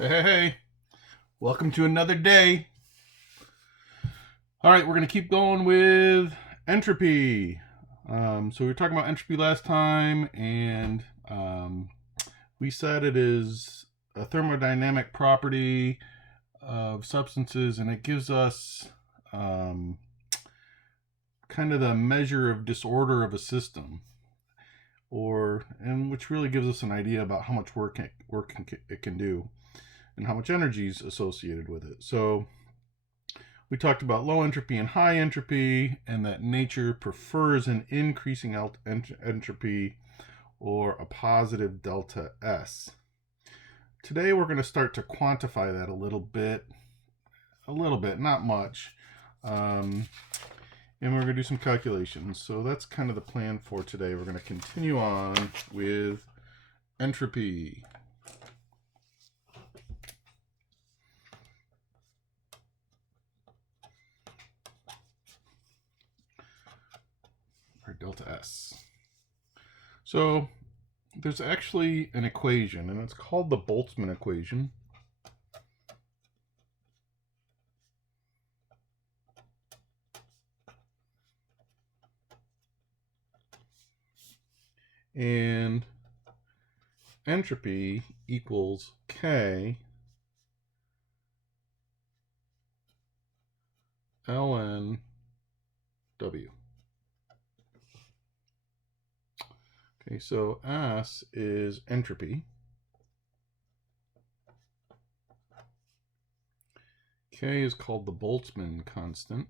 Hey, welcome to another day. All right, we're going to keep going with entropy. So we were talking about entropy last time, and we said it is a thermodynamic property of substances, and it gives us kind of the measure of disorder of a system, and which really gives us an idea about how much work it can do and how much energy is associated with it. So we talked about low entropy and high entropy, and that nature prefers an increasing entropy or a positive delta S. Today we're going to start to quantify that a little bit, not much. And we're going to do some calculations. So that's kind of the plan for today. We're going to continue on with entropy. Or delta S. So there's actually an equation, and it's called the Boltzmann equation. And entropy equals K ln W. Okay, so S is entropy. K is called the Boltzmann constant.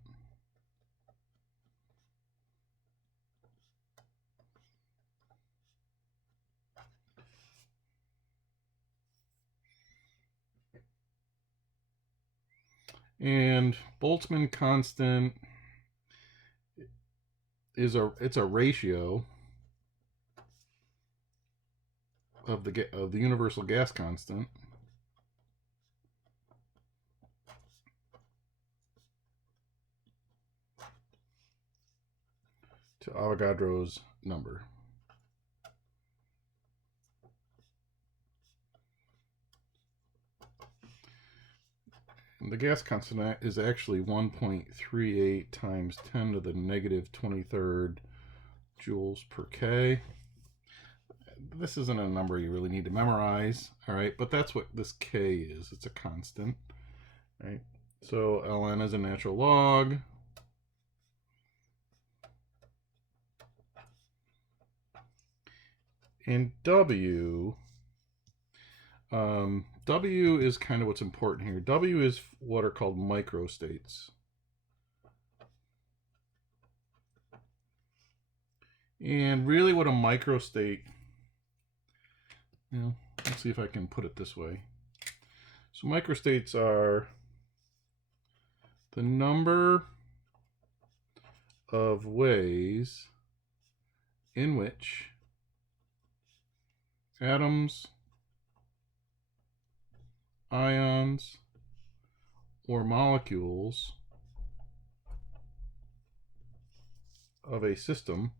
And Boltzmann constant is a ratio of the universal gas constant to Avogadro's number. And the gas constant is actually 1.38 times 10 to the negative 23rd joules per K. This isn't a number you really need to memorize, all right? But that's what this K is. It's a constant, right? So ln is a natural log. And W is kind of what's important here. W is what are called microstates. And really what a microstate, let's see if I can put it this way. So microstates are the number of ways in which atoms, ions, or molecules of a system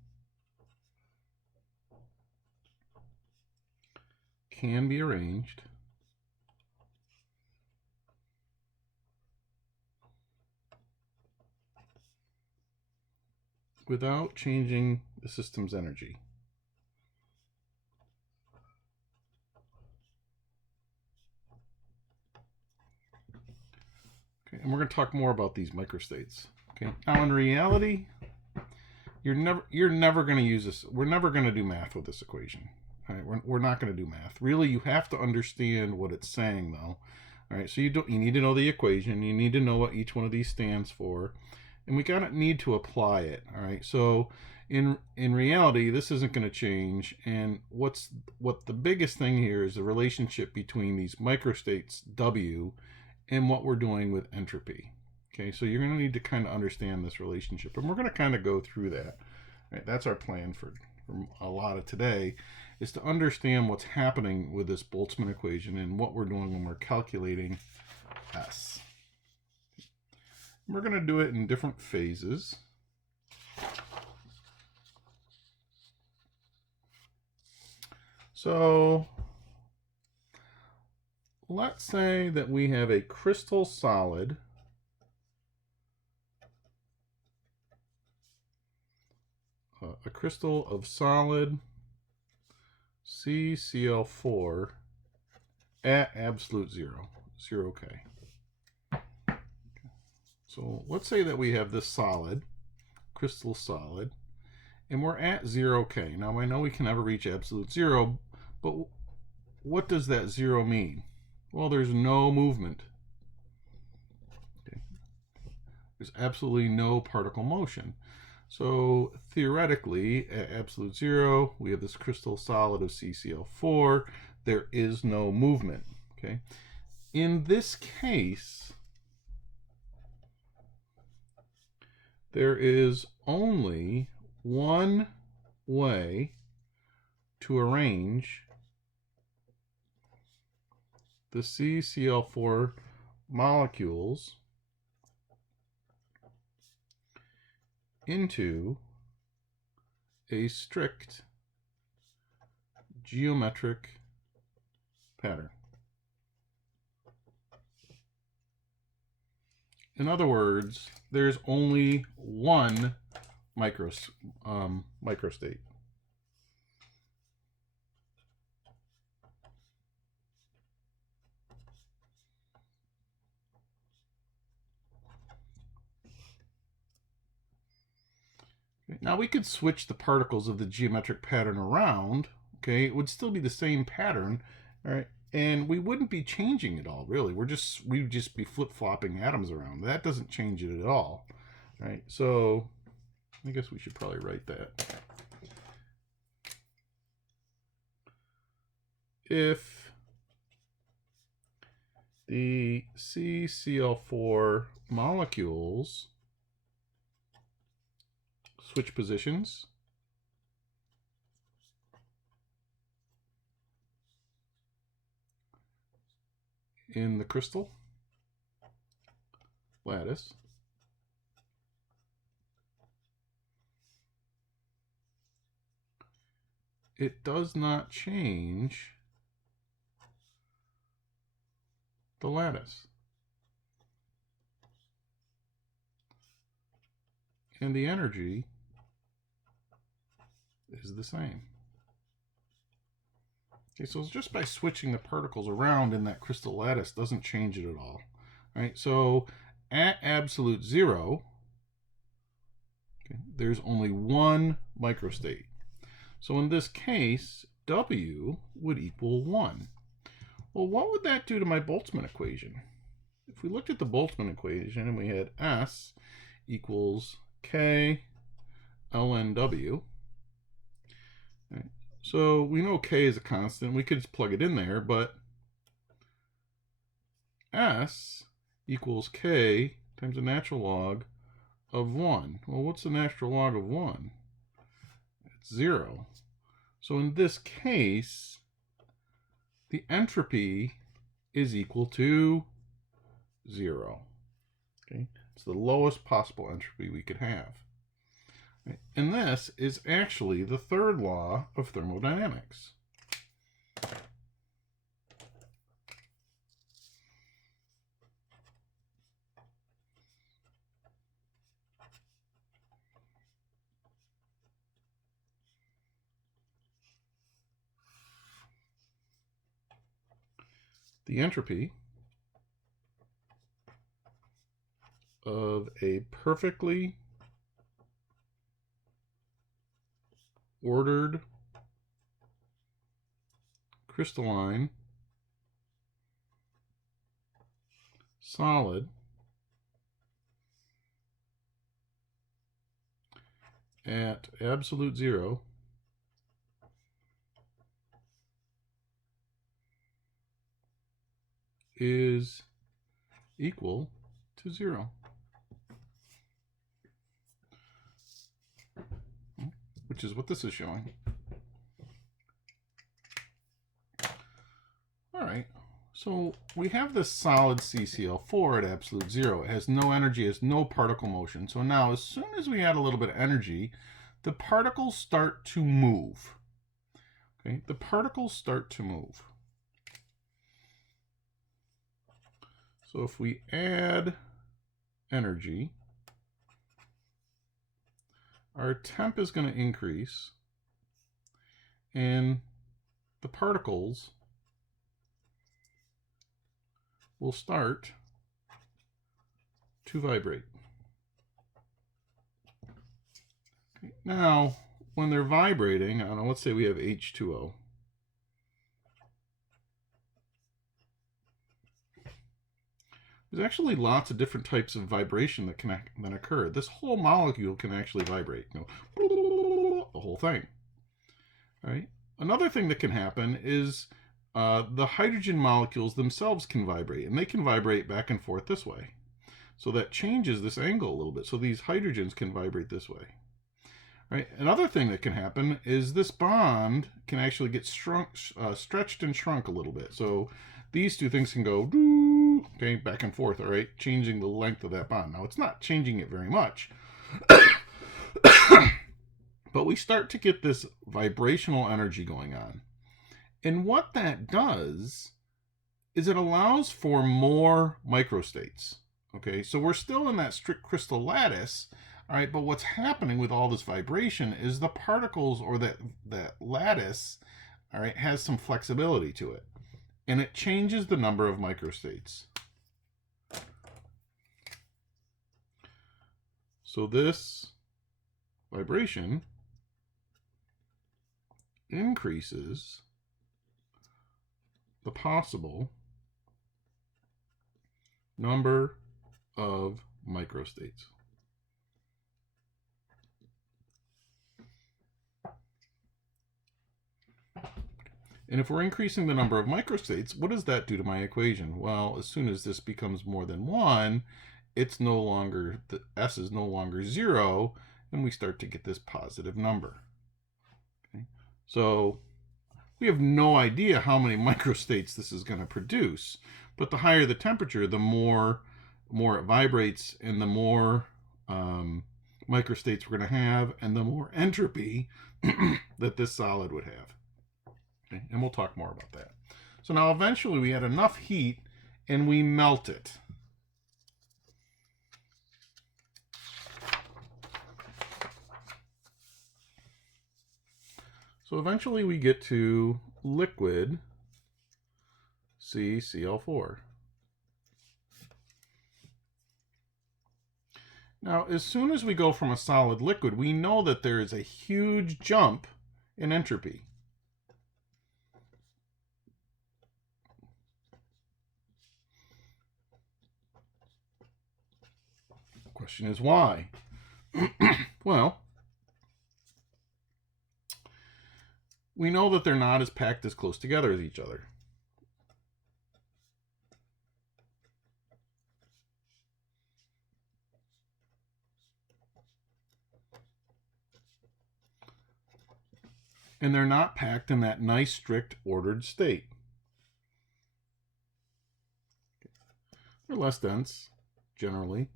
can be arranged without changing the system's energy. Okay, and we're going to talk more about these microstates. Okay, now in reality, you're never going to use this. We're never going to do math with this equation. All right, we're not going to do math. Really, you have to understand what it's saying, though. All right, so you need to know the equation. You need to know what each one of these stands for, and we gotta need to apply it. All right, so in reality, this isn't going to change. And what the biggest thing here is the relationship between these microstates W and what we're doing with entropy. Okay, so you're going to need to kind of understand this relationship, and we're going to kind of go through that. Right, that's our plan for a lot of today, is to understand what's happening with this Boltzmann equation and what we're doing when we're calculating S. We're going to do it in different phases. So let's say that we have a crystal solid a crystal of solid CCl4 at absolute zero, 0K. So let's say that we have this solid, crystal solid, and we're at 0K. Now I know we can never reach absolute zero, but what does that zero mean? Well, there's no movement. Okay. There's absolutely no particle motion. So theoretically, at absolute zero, we have this crystal solid of CCl4. There is no movement. Okay. In this case, there is only one way to arrange the CCl4 molecules into a strict geometric pattern. In other words, there's only one microstate. Now we could switch the particles of the geometric pattern around. Okay, it would still be the same pattern, all right, and we wouldn't be changing it all really. We'd just be flip-flopping atoms around. That doesn't change it at all, right? So I guess we should probably write that. If the CCl4 molecules switch positions in the crystal lattice, it does not change the lattice. And the energy is the same. Okay, so just by switching the particles around in that crystal lattice doesn't change it at all. All right, so at absolute zero, okay, there's only one microstate. So in this case, W would equal 1. Well, what would that do to my Boltzmann equation? If we looked at the Boltzmann equation and we had S equals K ln W, right? So we know K is a constant. We could just plug it in there, but S equals K times the natural log of 1. Well, what's the natural log of 1? It's 0. So in this case, the entropy is equal to 0. Okay, it's the lowest possible entropy we could have. Okay? And this is actually the third law of thermodynamics. The entropy of a perfectly ordered crystalline solid at absolute zero is equal to 0. Which is what this is showing. All right, so we have this solid CCl4 at absolute zero. It has no energy, it has no particle motion. So now as soon as we add a little bit of energy, the particles start to move. Okay, the particles start to move. So if we add energy, our temp is going to increase, and the particles will start to vibrate. Okay. Now, when they're vibrating, I don't know, let's say we have H2O. There's actually lots of different types of vibration that can occur. This whole molecule can actually vibrate, you know, the whole thing. All right. Another thing that can happen is the hydrogen molecules themselves can vibrate, and they can vibrate back and forth this way. So that changes this angle a little bit. So these hydrogens can vibrate this way. Right. Another thing that can happen is this bond can actually get stretched and shrunk a little bit. So these two things can go okay, back and forth, all right, changing the length of that bond. Now, it's not changing it very much, but we start to get this vibrational energy going on. And what that does is it allows for more microstates. Okay, so we're still in that strict crystal lattice. All right, but what's happening with all this vibration is the particles, or that lattice, all right, has some flexibility to it. And it changes the number of microstates. So this vibration increases the possible number of microstates. And if we're increasing the number of microstates, what does that do to my equation? Well, as soon as this becomes more than 1, it's no longer, the S is no longer 0, and we start to get this positive number. Okay? So we have no idea how many microstates this is going to produce, but the higher the temperature, the more it vibrates, and the more microstates we're going to have, and the more entropy that this solid would have. Okay, and we'll talk more about that. So now eventually we had enough heat and we melt it. So eventually we get to liquid CCl4. Now, as soon as we go from a solid liquid, we know that there is a huge jump in entropy. Question is why? Well, we know that they're not as packed as close together as each other. And they're not packed in that nice, strict, ordered state. They're less dense, generally.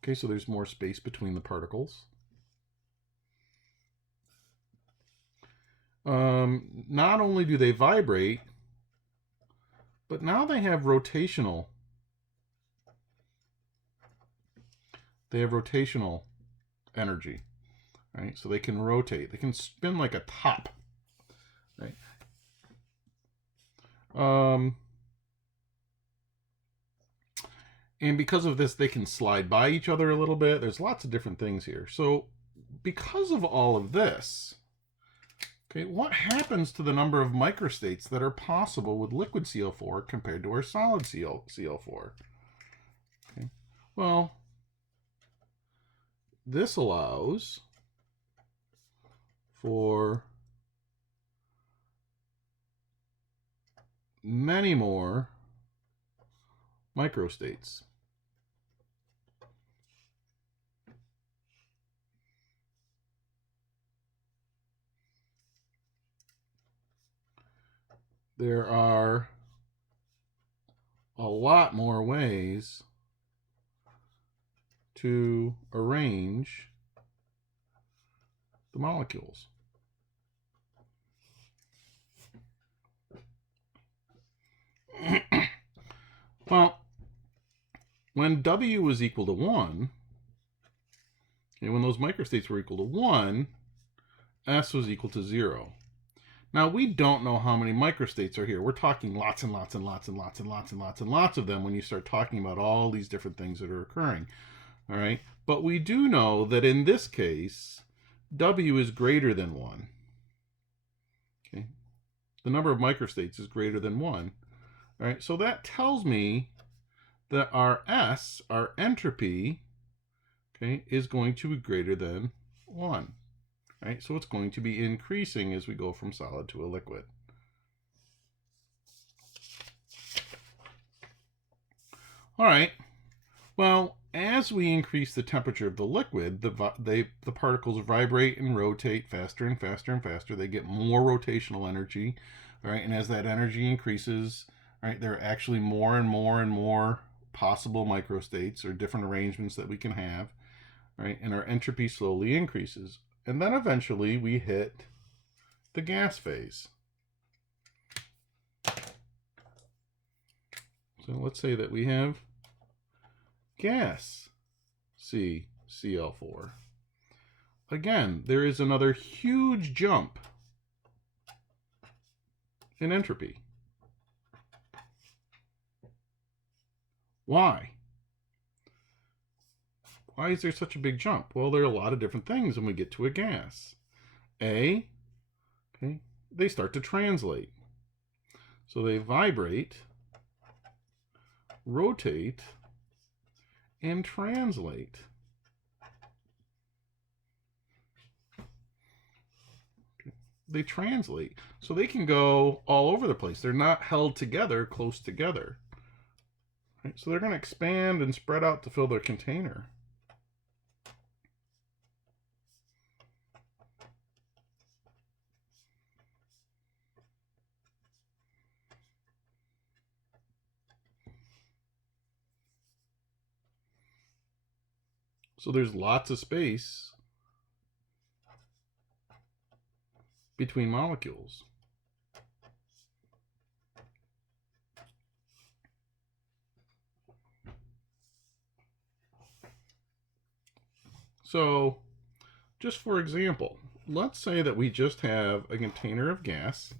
Okay, so there's more space between the particles. Not only do they vibrate, but now they have rotational. They have rotational energy, right? So they can rotate. They can spin like a top, right? And because of this, they can slide by each other a little bit. There's lots of different things here. So because of all of this, okay, what happens to the number of microstates that are possible with liquid CL4 compared to our solid CL4? Okay, well, this allows for many more microstates. There are a lot more ways to arrange the molecules. when W was equal to 1, okay, when those microstates were equal to 1, S was equal to 0. Now, we don't know how many microstates are here. We're talking lots and lots and lots and lots and lots and lots and lots of them when you start talking about all these different things that are occurring. All right? But we do know that in this case, W is greater than 1. Okay? The number of microstates is greater than 1. All right? So that tells me that our S, our entropy, okay, is going to be greater than 1. Right? So it's going to be increasing as we go from solid to a liquid. All right. Well, as we increase the temperature of the liquid, the particles vibrate and rotate faster and faster and faster. They get more rotational energy. All right? And as that energy increases, right, there are actually more and more and more possible microstates or different arrangements that we can have. Right? And our entropy slowly increases. And then eventually we hit the gas phase. So let's say that we have gas CCl4. Again, there is another huge jump in entropy. Why? Why is there such a big jump? Well, there are a lot of different things when we get to a gas. Okay, they start to translate. So they vibrate, rotate, and translate. They translate. So they can go all over the place. They're not held together, close together. Right? So they're going to expand and spread out to fill their container. So there's lots of space between molecules. So, just for example, let's say that we just have a container of gas,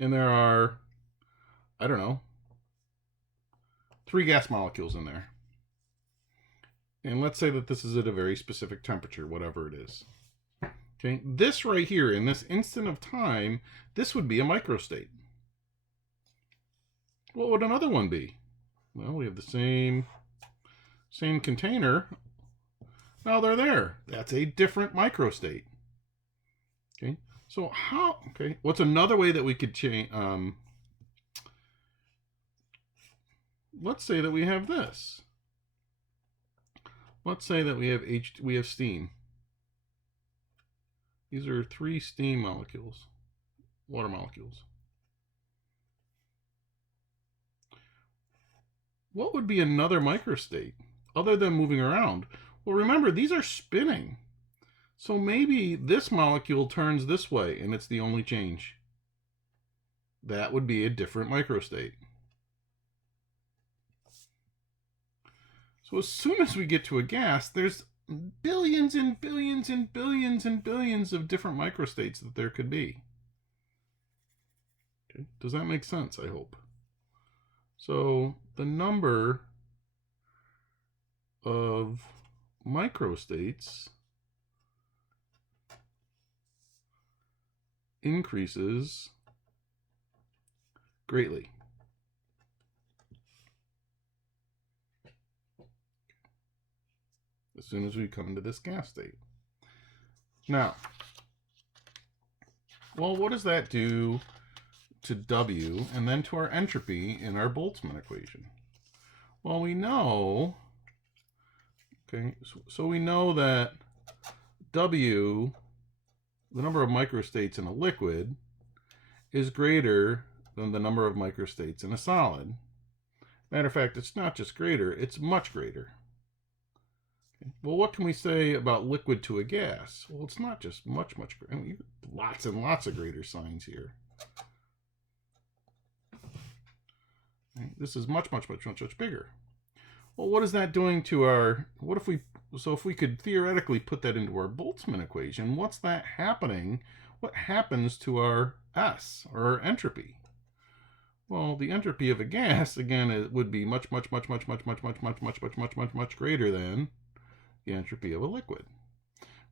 and there are, I don't know, 3 gas molecules in there. And let's say that this is at a very specific temperature, whatever it is. Okay, this right here, in this instant of time, this would be a microstate. What would another one be? Well, we have the same container. Now they're there. That's a different microstate. Okay, so how, okay, what's another way that we could change, let's say that we have this. Let's say that we have steam. These are 3 steam molecules, water molecules. What would be another microstate other than moving around? Well, remember, these are spinning. So maybe this molecule turns this way and it's the only change. That would be a different microstate. So as soon as we get to a gas, there's billions and billions and billions and billions of different microstates that there could be. Okay. Does that make sense? I hope. So the number of microstates increases greatly. As soon as we come into this gas state. Now, well, what does that do to W and then to our entropy in our Boltzmann equation? Well, we know, okay, so we know that W, the number of microstates in a liquid, is greater than the number of microstates in a solid. Matter of fact, it's not just greater, it's much greater. Well, what can we say about liquid to a gas? Well, it's not just much greater. I mean, lots and lots of greater signs here. This is much bigger. Well, what is that doing to our, if we could theoretically put that into our Boltzmann equation, what's that happening? What happens to our S, or our entropy? Well, the entropy of a gas, again, it would be much greater than the entropy of a liquid,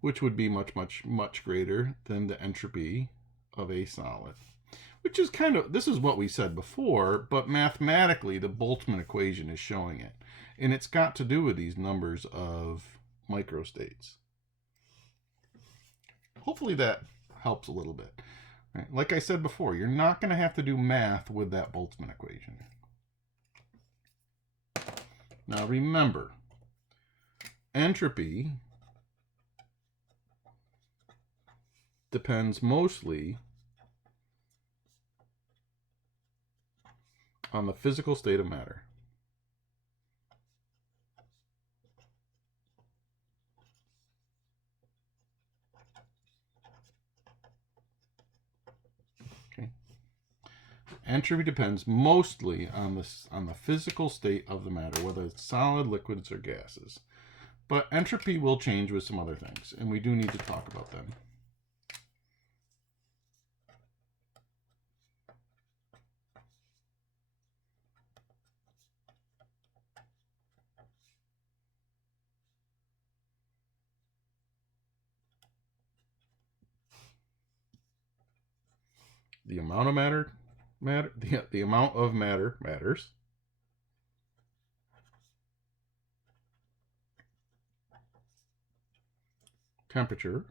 which would be much greater than the entropy of a solid. Which is this is what we said before, but mathematically the Boltzmann equation is showing it. And it's got to do with these numbers of microstates. Hopefully that helps a little bit. Right? Like I said before, you're not going to have to do math with that Boltzmann equation. Now remember, entropy depends mostly on the physical state of matter. Okay. Entropy depends mostly on the physical state of the matter, whether it's solid, liquids, or gases. But entropy will change with some other things, and we do need to talk about them. The amount of the amount of matter matters. Temperature,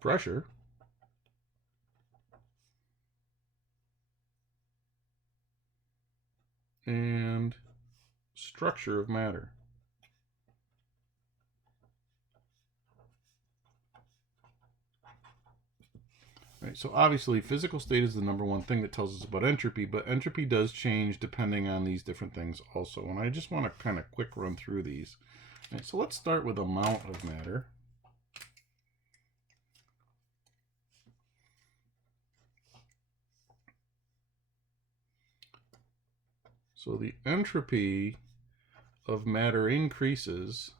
pressure, and structure of matter. Right, so obviously physical state is the number one thing that tells us about entropy, but entropy does change depending on these different things also. And I just want to kind of quick run through these. Right, so let's start with amount of matter. So the entropy of matter increases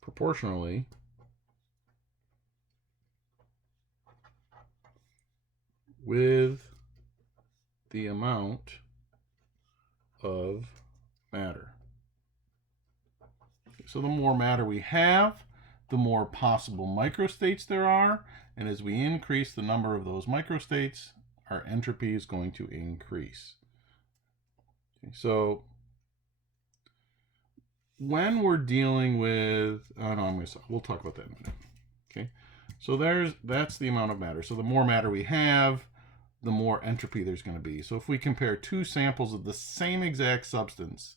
proportionally with the amount of matter. So the more matter we have, the more possible microstates there are, and as we increase the number of those microstates, our entropy is going to increase. Okay, so when we're dealing with, we'll talk about that in a minute. Okay, so that's the amount of matter. So the more matter we have, the more entropy there's going to be. So if we compare two samples of the same exact substance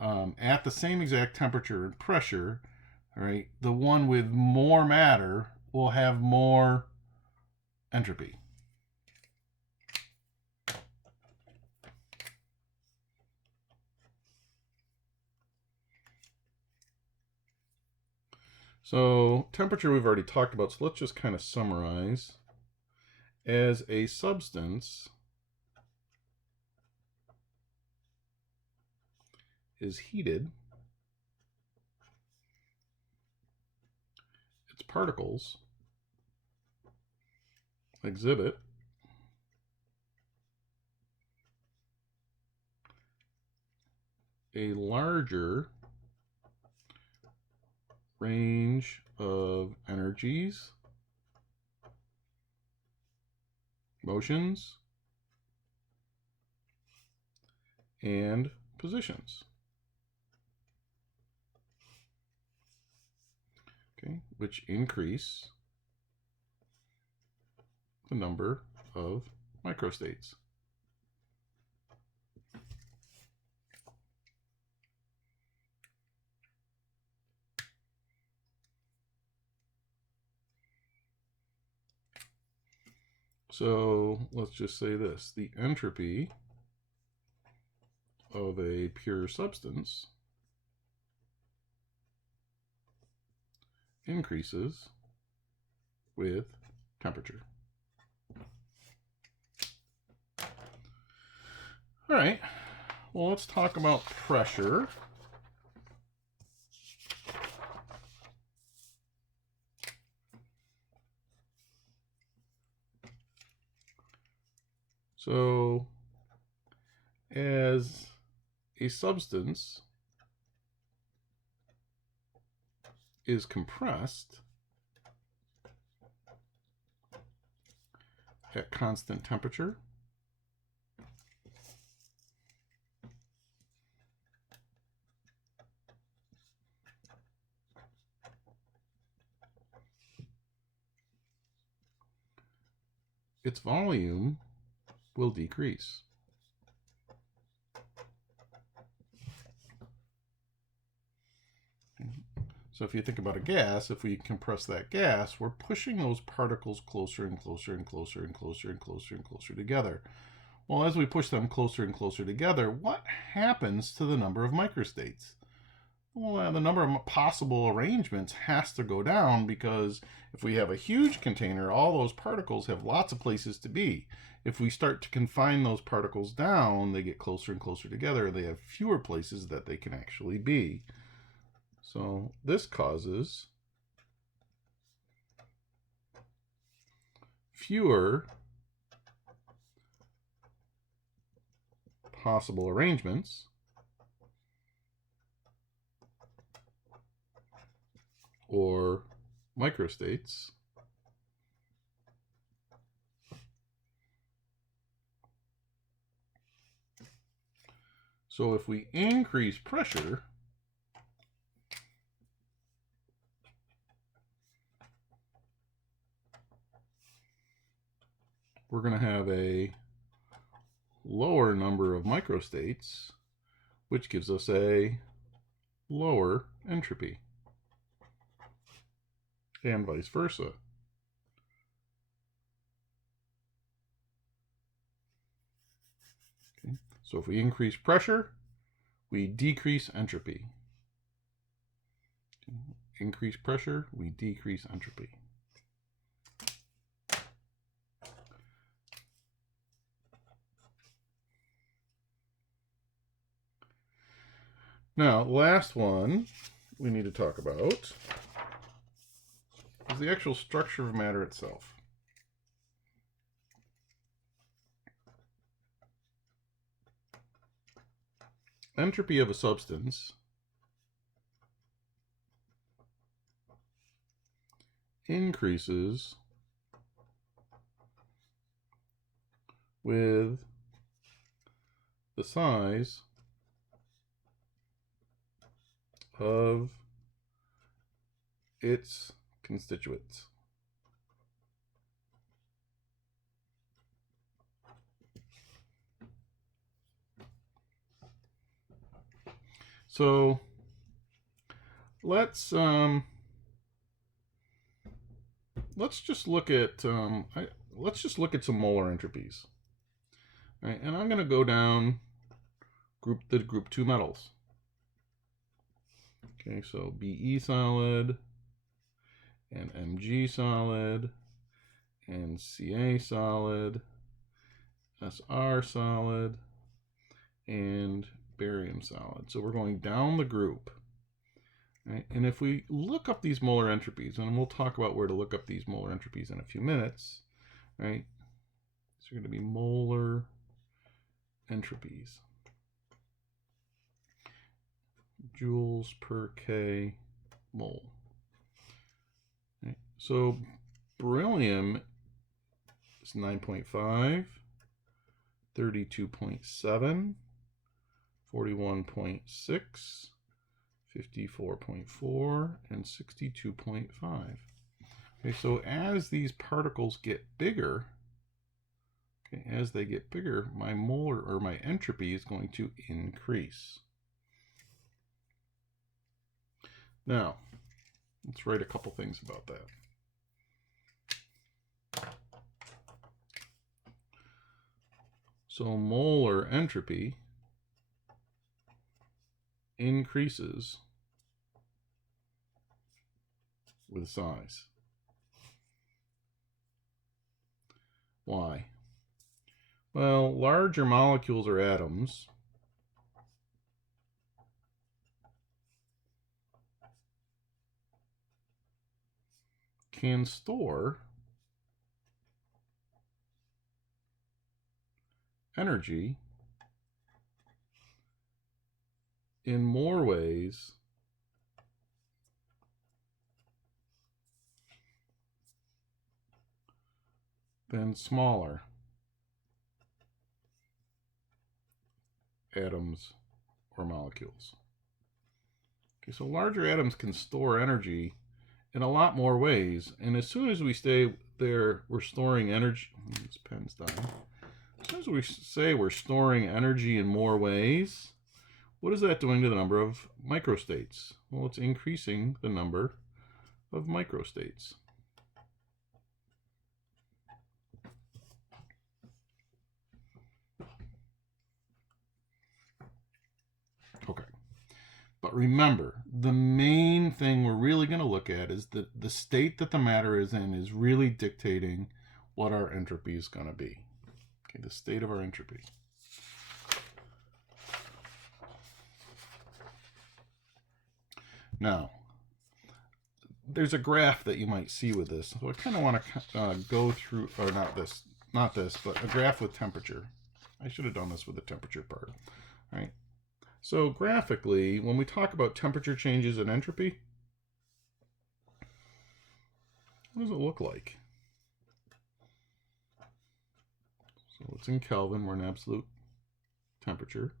at the same exact temperature and pressure, all right, the one with more matter will have more entropy. So temperature we've already talked about, so let's just kind of summarize. As a substance is heated, its particles exhibit a larger range of energies, motions, and positions. Okay, which increase the number of microstates. So let's just say this: the entropy of a pure substance increases with temperature. All right, well, let's talk about pressure. So, as a substance is compressed at constant temperature, its volume will decrease. So if you think about a gas, if we compress that gas, we're pushing those particles closer and closer and closer and closer and closer and closer together. Well, as we push them closer and closer together, what happens to the number of microstates? Well, the number of possible arrangements has to go down, because if we have a huge container, all those particles have lots of places to be. If we start to confine those particles down, they get closer and closer together. They have fewer places that they can actually be. So this causes fewer possible arrangements or microstates so if we increase pressure, we're going to have a lower number of microstates, which gives us a lower entropy, and vice versa. Okay. So if we increase pressure, we decrease entropy. Increase pressure, we decrease entropy. Now, last one we need to talk about is the actual structure of matter itself. Entropy of a substance increases with the size of its constituents. So let's just look at some molar entropies. All right, and I'm going to go down group 2 metals. Okay, so Be solid, and Mg solid, and Ca solid, Sr solid, and barium solid. So we're going down the group. Right? And if we look up these molar entropies, and we'll talk about where to look up these molar entropies in a few minutes, right? So they're going to be molar entropies. Joules per K mole. Right? So beryllium is 9.5, 32.7, 41.6, 54.4, and 62.5. Okay, so as these particles get bigger, okay, as they get bigger, my molar or my entropy is going to increase. Now, let's write a couple things about that. So molar entropy increases with size. Why? Well, larger molecules or atoms can store energy in more ways than smaller atoms or molecules. Okay, so larger atoms can store energy in a lot more ways, and as soon as we stay there, we're storing energy. This pen's dying. As soon as we say we're storing energy in more ways, what is that doing to the number of microstates? Well, it's increasing the number of microstates. Okay. But remember, the main thing we're really going to look at is that the state that the matter is in is really dictating what our entropy is going to be. Okay, the state of our entropy. Now, there's a graph that you might see with this. So I kind of want to go through, or not this, but a graph with temperature. I should have done this with the temperature part. All right. So graphically, when we talk about temperature changes in entropy, what does it look like? So it's in Kelvin, we're in absolute temperature.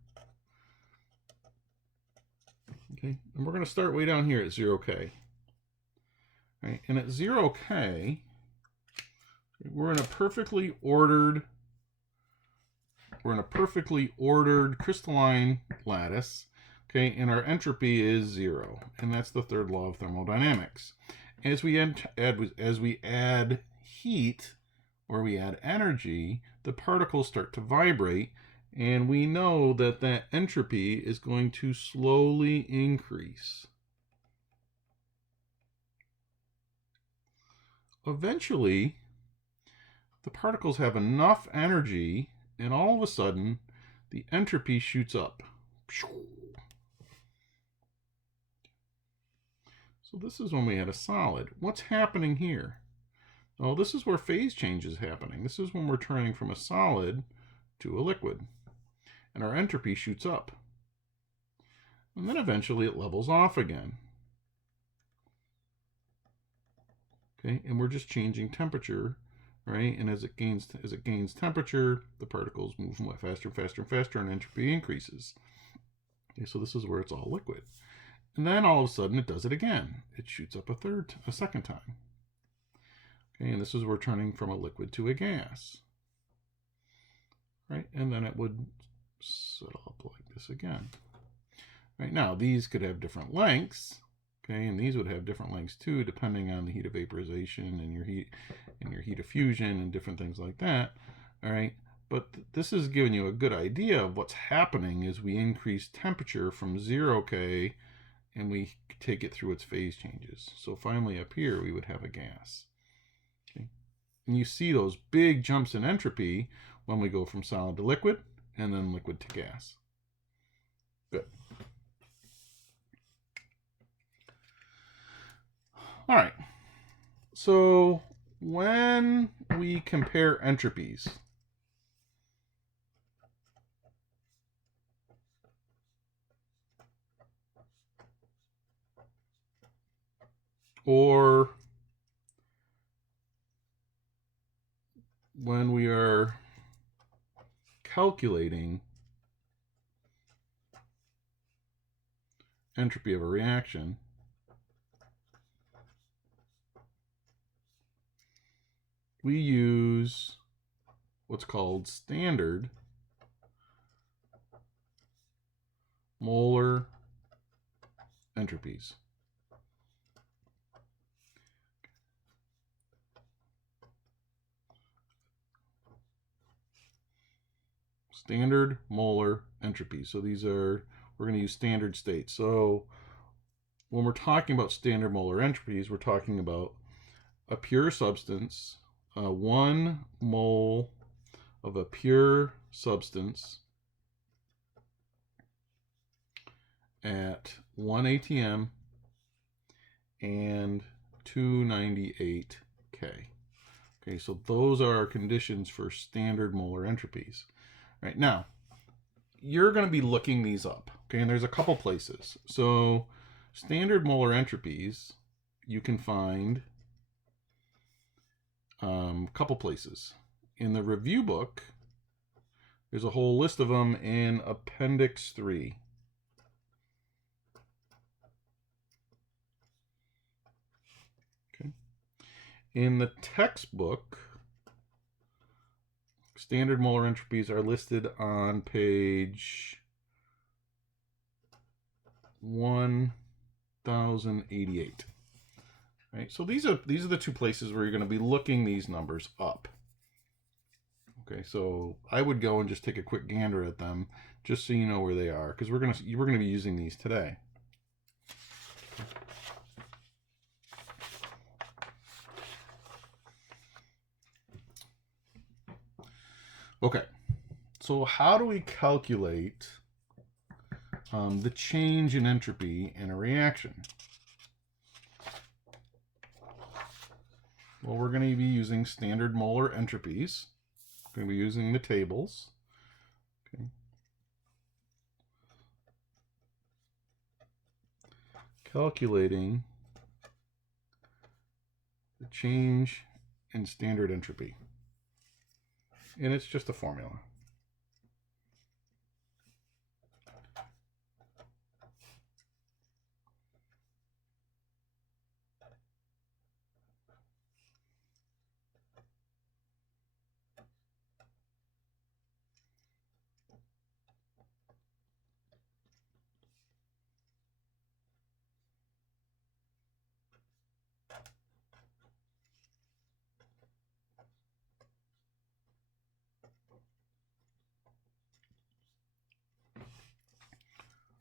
Okay, and we're going to start way down here at 0K. Right, and at 0K, we're in a perfectly ordered crystalline lattice, okay, and our entropy is 0, and that's the third law of thermodynamics. As we add heat or we add energy, the particles start to vibrate, and we know that that entropy is going to slowly increase. Eventually, the particles have enough energy, and all of a sudden, the entropy shoots up. So this is when we had a solid. What's happening here? Well, this is where phase change is happening. This is when we're turning from a solid to a liquid. And our entropy shoots up. And then eventually it levels off again. Okay, and we're just changing temperature, right? And as it gains temperature, the particles move faster and faster and faster, and entropy increases. Okay, so this is where it's all liquid. And then all of a sudden it does it again. It shoots up a second time. Okay, and this is where we're turning from a liquid to a gas. Right? And then it would settle up like this again. Right, now these could have different lengths. Okay, and these would have different lengths too, depending on the heat of vaporization and your heat of fusion and different things like that. All right, but this is giving you a good idea of what's happening as we increase temperature from 0K and we take it through its phase changes. So finally up here we would have a gas. Okay, and you see those big jumps in entropy when we go from solid to liquid and then liquid to gas. Good. All right, so when we compare entropies, or when we are calculating entropy of a reaction, we use what's called standard molar entropies. Standard molar entropy. So these are, we're going to use standard states. So when we're talking about standard molar entropies, we're talking about a pure substance, 1 mole of a pure substance at 1 atm and 298 K. Okay, so those are our conditions for standard molar entropies. Right now, you're going to be looking these up, okay? And there's a couple places. So standard molar entropies you can find a couple places. In the review book, there's a whole list of them in Appendix 3. Okay. In the textbook, standard molar entropies are listed on page 1088. Right? So these are the two places where you're going to be looking these numbers up. Okay, so I would go and just take a quick gander at them, just so you know where they are, because we're gonna be using these today. Okay, so how do we calculate the change in entropy in a reaction? Well, we're going to be using standard molar entropies. We're going to be using the tables. Okay. Calculating the change in standard entropy. And it's just a formula.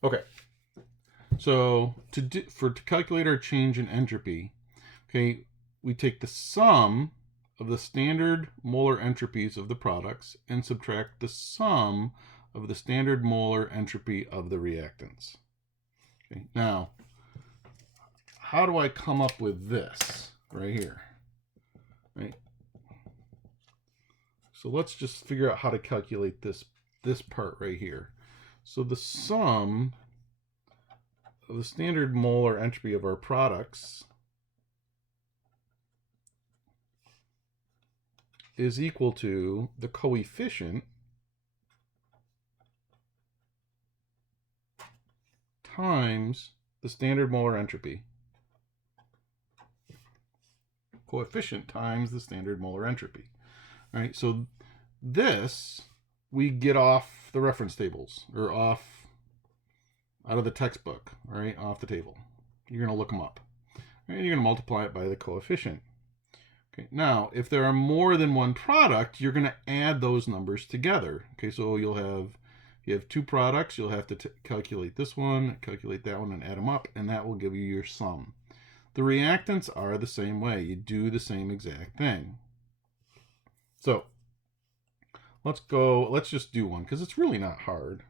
Okay, so to calculate our change in entropy, okay, we take the sum of the standard molar entropies of the products and subtract the sum of the standard molar entropy of the reactants. Okay, now, how do I come up with this right here? Right. So let's just figure out how to calculate this part right here. So the sum of the standard molar entropy of our products is equal to the coefficient times the standard molar entropy. Coefficient times the standard molar entropy. All right, so this we get off the reference tables, or out of the textbook, all right, off the table. You're going to look them up. And you're going to multiply it by the coefficient. Okay, now, if there are more than one product, you're going to add those numbers together. Okay, so if you have two products, you'll have to calculate this one, calculate that one, and add them up, and that will give you your sum. The reactants are the same way. You do the same exact thing. So, let's just do one, because it's really not hard.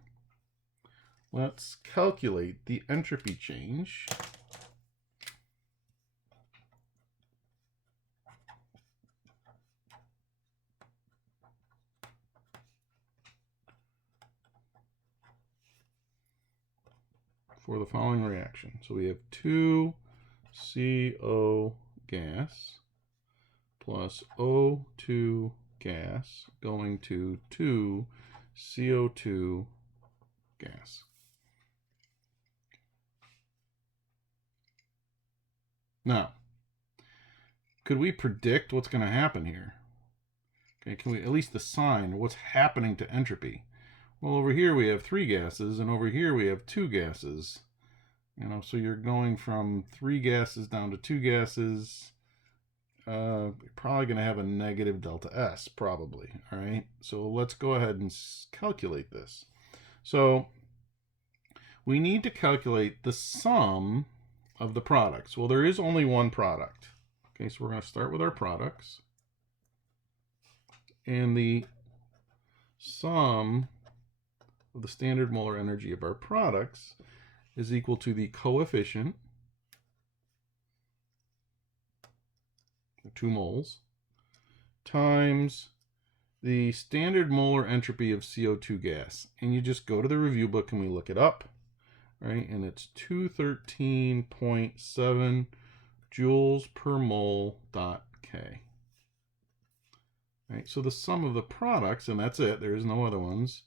Let's calculate the entropy change for the following reaction. So we have 2CO gas plus O2 gas going to 2 CO2 gas. Now, could we predict what's going to happen here? Okay, can we at least assign what's happening to entropy? Well, over here we have 3 gases, and over here we have 2 gases. So you're going from 3 gases down to 2 gases. You're probably going to have a negative delta S, probably. All right, so let's go ahead and calculate this. So we need to calculate the sum of the products. Well, there is only one product. Okay, so we're going to start with our products. And the sum of the standard molar energy of our products is equal to the coefficient, 2 moles, times the standard molar entropy of CO2 gas. And you just go to the review book and we look it up, right? And it's 213.7 joules per mole dot K. Right, so the sum of the products, and that's it, there's no other ones,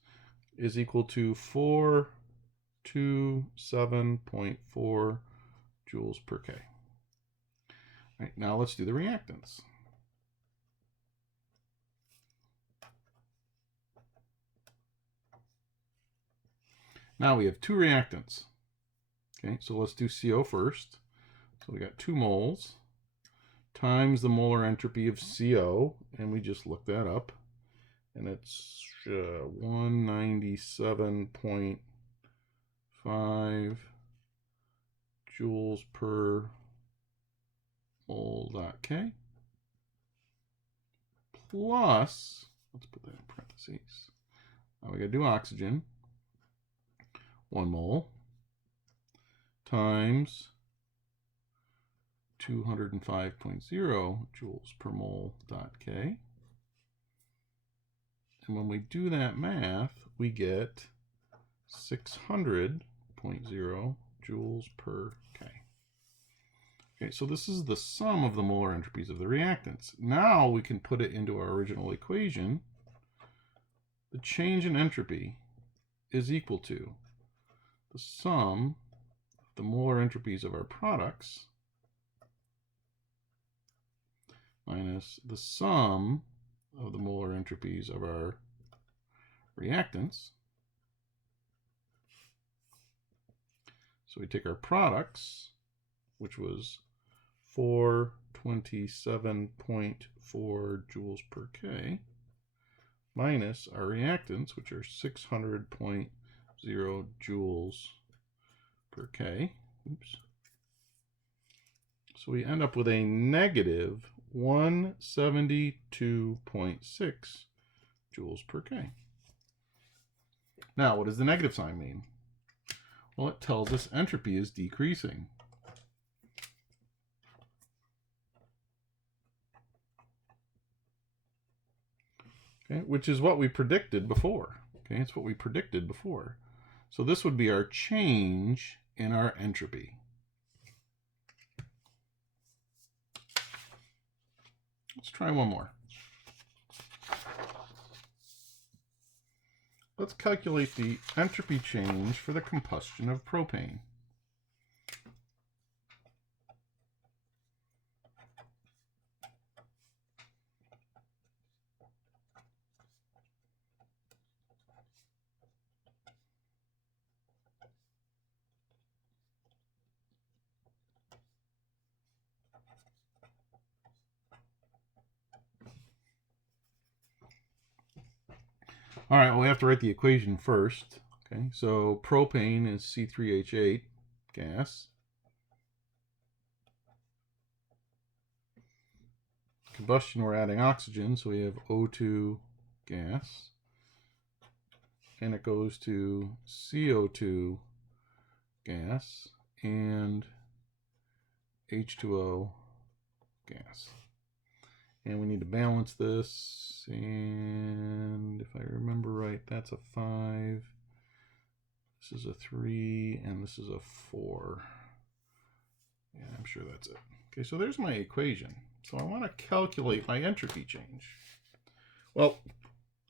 is equal to 427.4 joules per K. Right, now let's do the reactants. Now we have 2 reactants. Okay, so let's do CO first. So we got 2 moles times the molar entropy of CO, and we just looked that up, and it's 197.5 joules per mole dot K, plus, let's put that in parentheses, now we got to do oxygen, 1 mole times 205.0 joules per mole dot K. And when we do that math, we get 600.0 joules per K. Okay, so this is the sum of the molar entropies of the reactants. Now we can put it into our original equation. The change in entropy is equal to the sum of the molar entropies of our products minus the sum of the molar entropies of our reactants. So we take our products, which was 427.4 joules per K, minus our reactants, which are 600.0 joules per K. Oops. So we end up with a negative 172.6 joules per K. Now, what does the negative sign mean? Well, it tells us entropy is decreasing. Okay, which is what we predicted before. Okay, it's what we predicted before. So this would be our change in our entropy. Let's try one more. Let's calculate the entropy change for the combustion of propane. All right, well, we have to write the equation first. Okay, so propane is C3H8 gas. Combustion, we're adding oxygen, so we have O2 gas. And it goes to CO2 gas and H2O gas. And we need to balance this, and if I remember right, that's a 5, this is a 3, and this is a 4. Yeah, I'm sure that's it. Okay, so there's my equation. So I want to calculate my entropy change. Well,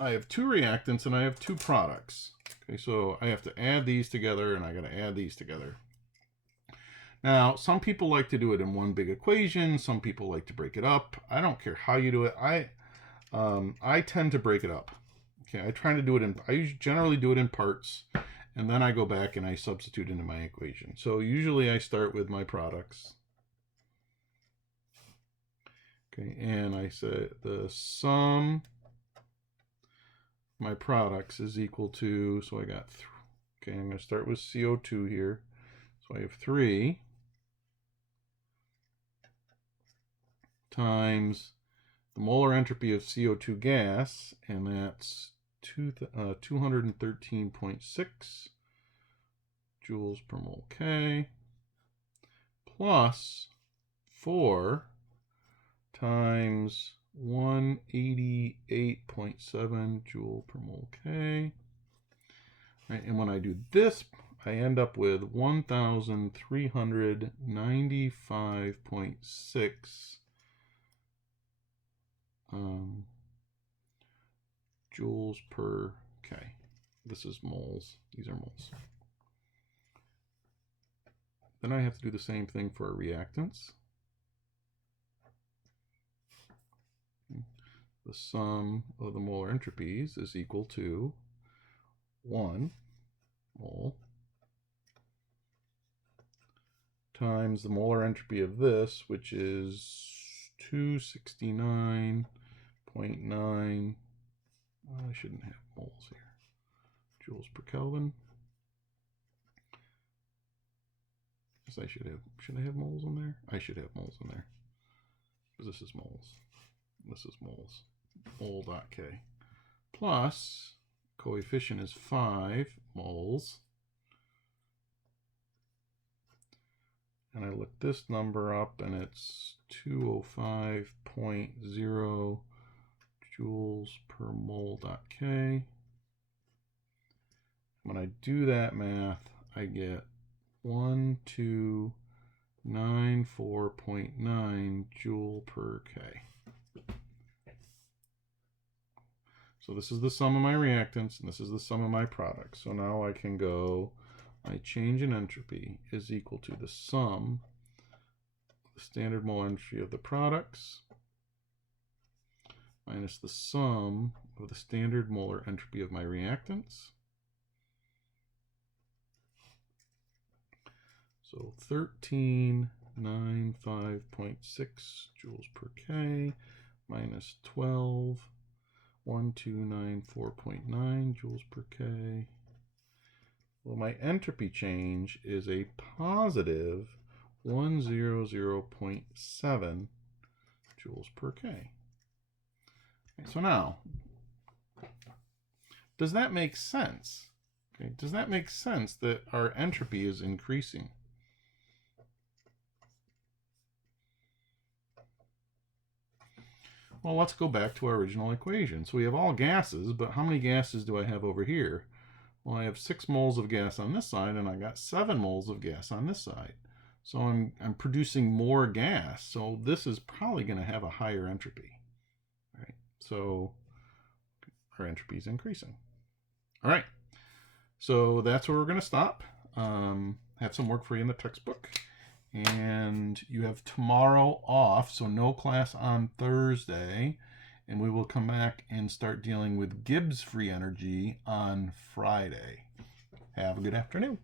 I have 2 reactants and I have 2 products. Okay, so I have to add these together, and I got to add these together. Now, some people like to do it in one big equation. Some people like to break it up. I don't care how you do it. I tend to break it up. Okay, I generally do it in parts, and then I go back and I substitute into my equation. So usually I start with my products. Okay, and I say the sum of my products is equal to, so I got, okay, I'm going to start with CO2 here. So I have 3 times the molar entropy of CO2 gas, and that's 213.6 joules per mole K, plus 4 times 188.7 joule per mole K. Right, and when I do this, I end up with 1,395.6 joules per K. This is moles. These are moles. Then I have to do the same thing for our reactants. The sum of the molar entropies is equal to 1 mole times the molar entropy of this, which is 269.9. I shouldn't have moles here. Joules per Kelvin. Yes, I should I have moles in there? I should have moles in there. Because this is moles. This is moles. Mol.K. Plus, coefficient is 5 moles. And I look this number up and it's 205.0 joules per mole.K. When I do that math, I get 1294.9 joule per K. So this is the sum of my reactants, and this is the sum of my products. So now I can go, my change in entropy is equal to the sum of the standard molar entropy of the products minus the sum of the standard molar entropy of my reactants. So 1395.6 joules per K minus 12,1294.9 joules per K. Well, my entropy change is a positive 100.7 joules per K. Okay, so now, does that make sense? Okay, does that make sense that our entropy is increasing? Well, let's go back to our original equation. So we have all gases, but how many gases do I have over here? Well, I have 6 moles of gas on this side, and I got 7 moles of gas on this side. So I'm producing more gas, so this is probably going to have a higher entropy. Right? So our entropy is increasing. All right, so that's where we're going to stop. Have some work for you in the textbook. And you have tomorrow off, so no class on Thursday. And we will come back and start dealing with Gibbs free energy on Friday. Have a good afternoon.